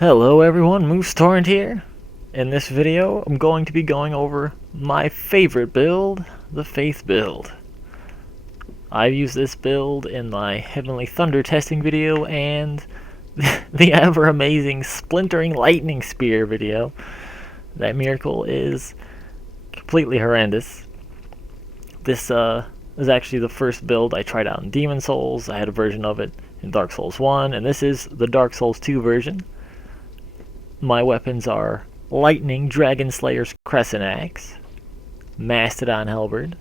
Hello everyone, Moose Torrent here. In this video, I'm going to be going over my favorite build, the Faith build. I've used this build in my Heavenly Thunder testing video and the ever amazing Splintering Lightning Spear video. That miracle is completely horrendous. This is actually the first build I tried out in Demon Souls. I had a version of it in Dark Souls 1, and this is the Dark Souls 2 version. My weapons are Lightning Dragonslayer's Crescent Axe, Mastodon Halberd,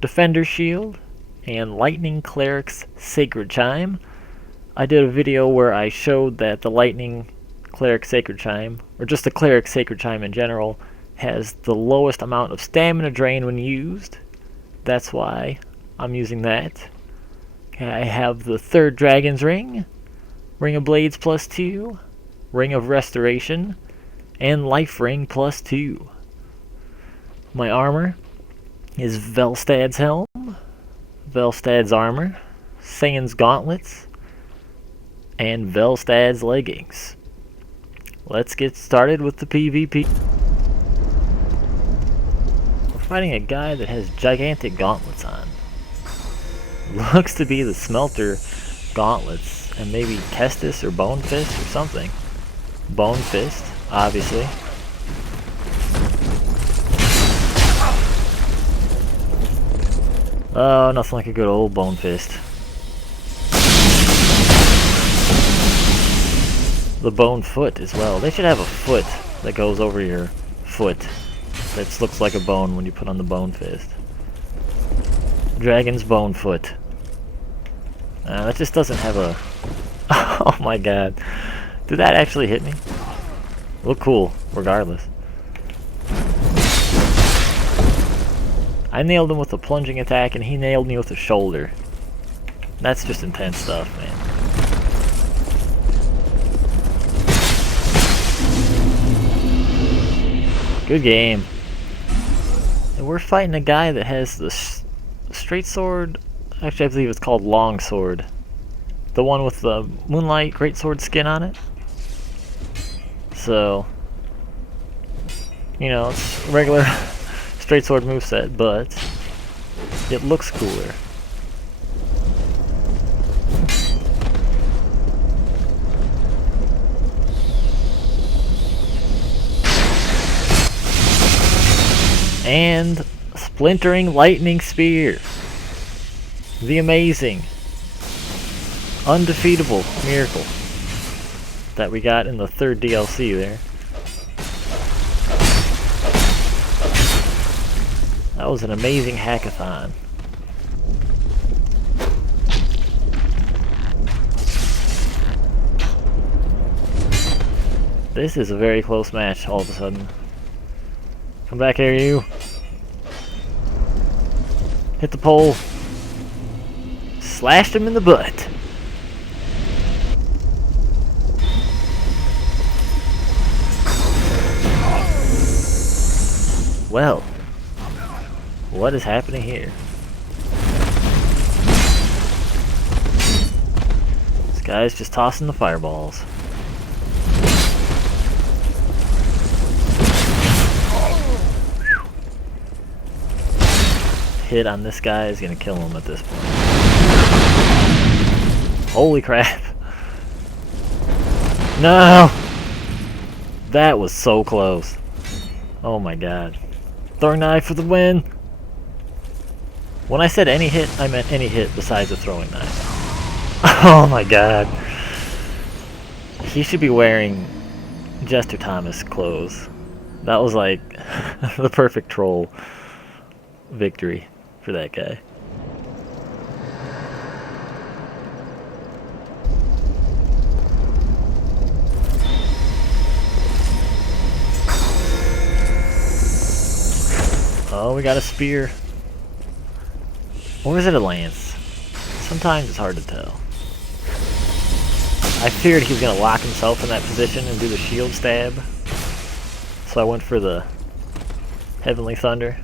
Defender Shield, and Lightning Cleric's Sacred Chime. I did a video where I showed that the Lightning Cleric Sacred Chime, or just the Cleric Sacred Chime in general, has the lowest amount of stamina drain when used. That's why I'm using that. Okay, I have the third Dragon's Ring, Ring of Blades +2, Ring of Restoration, and Life Ring +2. My armor is Velstad's Helm, Velstad's Armor, Saiyans Gauntlets, and Velstad's Leggings. Let's get started with the PvP. We're fighting a guy that has gigantic gauntlets on. Looks to be the Smelter Gauntlets, and maybe Kestis or Bone Fist or something. Bone Fist, obviously. Oh, nothing like a good old Bone Fist. The Bone Foot as well. They should have a foot that goes over your foot that looks like a bone when you put on the Bone Fist. Dragon's Bone Foot. That just doesn't have a... Oh my god. Did that actually hit me? Look cool, regardless. I nailed him with a plunging attack and he nailed me with a shoulder. That's just intense stuff, man. Good game. And we're fighting a guy that has the straight sword. Actually, I believe it's called long sword. The one with the Moonlight Greatsword skin on it. So, you know, it's regular straight sword moveset, but it looks cooler. And Splintering Lightning Spear. The amazing, undefeatable miracle that we got in the third DLC there. That was an amazing hackathon. This is a very close match all of a sudden. Come back here, you. Hit the pole. Slashed him in the butt. Well, what is happening here? This guy's just tossing the fireballs. Hit on this guy is gonna kill him at this point. Holy crap. No! That was so close. Oh my god. Throwing knife for the win! When I said any hit, I meant any hit besides a throwing knife. Oh my god. He should be wearing Jester Thomas clothes. That was like the perfect troll victory for that guy. Oh, we got a spear. Or is it a lance? Sometimes it's hard to tell. I feared he was going to lock himself in that position and do the shield stab. So I went for the Heavenly Thunder.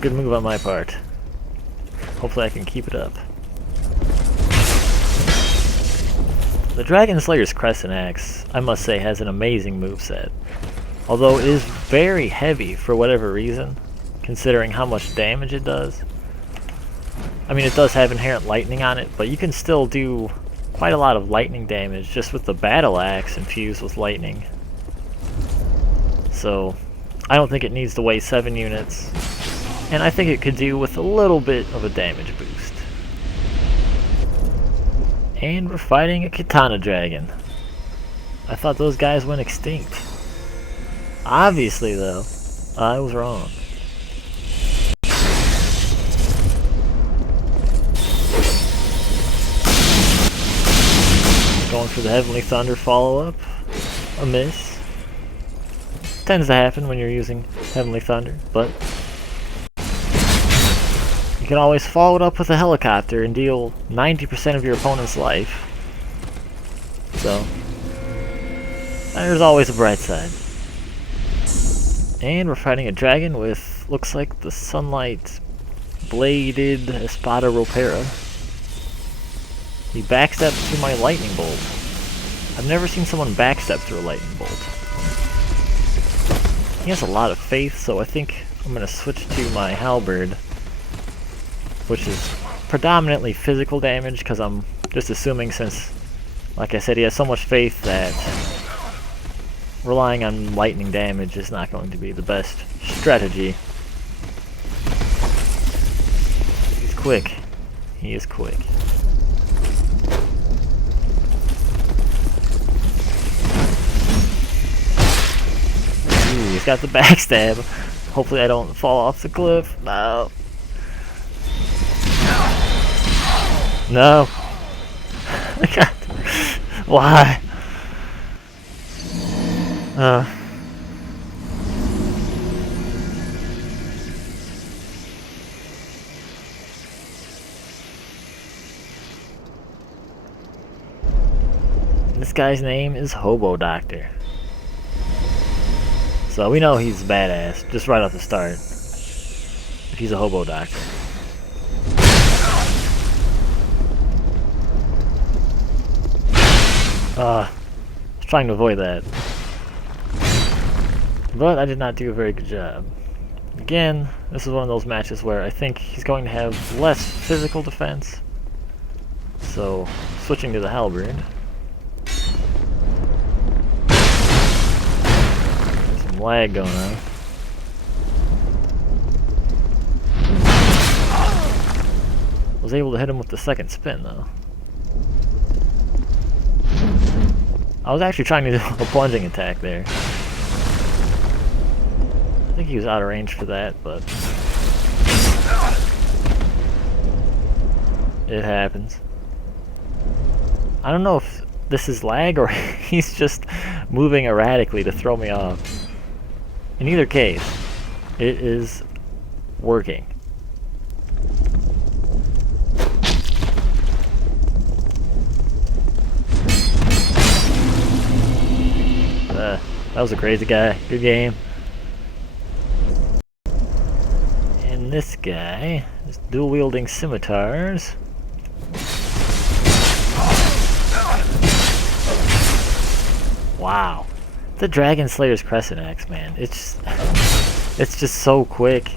Good move on my part. Hopefully I can keep it up. The Dragonslayer's Crescent Axe, I must say, has an amazing moveset. Although it is very heavy for whatever reason, considering how much damage it does. I mean, it does have inherent lightning on it, but you can still do quite a lot of lightning damage just with the battle axe infused with lightning. So, I don't think it needs to weigh 7 units, and I think it could do with a little bit of a damage boost. And we're fighting a katana dragon. I thought those guys went extinct. Obviously, though, I was wrong. Going for the Heavenly Thunder follow-up. A miss. Tends to happen when you're using Heavenly Thunder, but you can always follow it up with a helicopter and deal 90% of your opponent's life. So, there's always a bright side. And we're fighting a dragon with, looks like, the Sunlight Bladed Espada Ropera. He backsteps through my lightning bolt. I've never seen someone backstep through a lightning bolt. He has a lot of faith, so I think I'm going to switch to my halberd, which is predominantly physical damage, because I'm just assuming, since, like I said, he has so much faith that relying on lightning damage is not going to be the best strategy. He's quick. He is quick. Ooh, he's got the backstab. Hopefully I don't fall off the cliff. No. No. God. Why? This guy's name is Hobo Doctor. So we know he's badass, just right off the start. If he's a Hobo Doctor. I was trying to avoid that. But I did not do a very good job. Again, this is one of those matches where I think he's going to have less physical defense. So, switching to the halberd. Some lag going on. Was able to hit him with the second spin though. I was actually trying to do a plunging attack there. I think he was out of range for that, but it happens. I don't know if this is lag or he's just moving erratically to throw me off. In either case, it is working. That was a crazy guy. Good game. And this guy is dual wielding scimitars. Wow. The Dragonslayer's Crescent Axe, man. It's just so quick.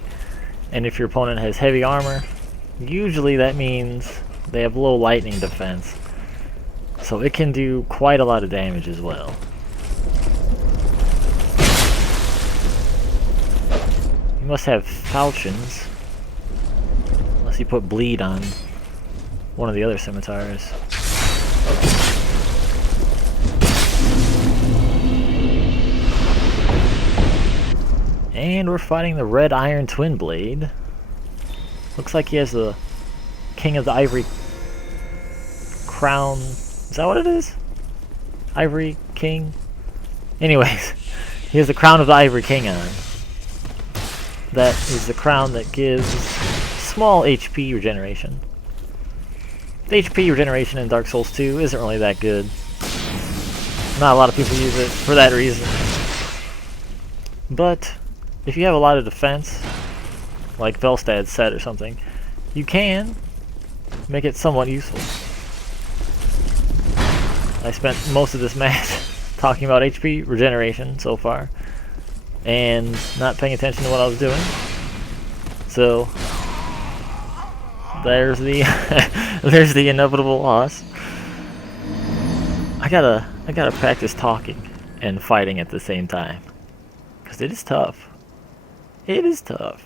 And if your opponent has heavy armor, usually that means they have low lightning defense. So it can do quite a lot of damage as well. Must have falchions, unless you put bleed on one of the other scimitars. And we're fighting the Red Iron Twin Blade. Looks like he has the King of the Ivory Crown. Is that what it is? Ivory King? Anyways, he has the Crown of the Ivory King on. That is the crown that gives small HP regeneration. The HP regeneration in Dark Souls 2 isn't really that good. Not a lot of people use it for that reason. But if you have a lot of defense, like Velstad's set or something, you can make it somewhat useful. I spent most of this match talking about HP regeneration so far, and not paying attention to what I was doing. So there's the there's the inevitable loss. I gotta practice talking and fighting at the same time, because it is tough. It is tough.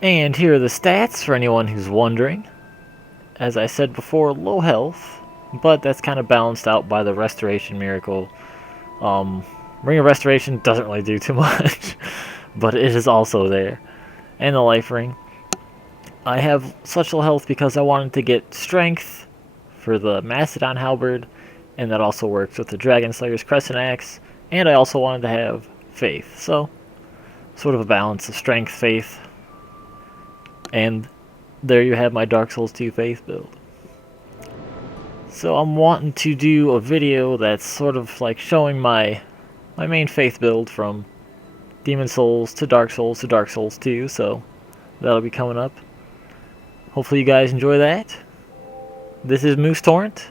And here are the stats for anyone who's wondering. As I said before, low health, but that's kind of balanced out by the restoration miracle. Ring of Restoration doesn't really do too much, but it is also there. And the life ring. I have such low health because I wanted to get strength for the Mastodon Halberd, and that also works with the Dragonslayer's Crescent axe, and I also wanted to have faith, so sort of a balance of strength, faith. And there you have my Dark Souls 2 Faith build. So I'm wanting to do a video that's sort of like showing my main Faith build from Demon Souls to Dark Souls 2, so that'll be coming up. Hopefully you guys enjoy that. This is Moose Torrent,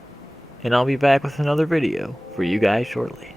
and I'll be back with another video for you guys shortly.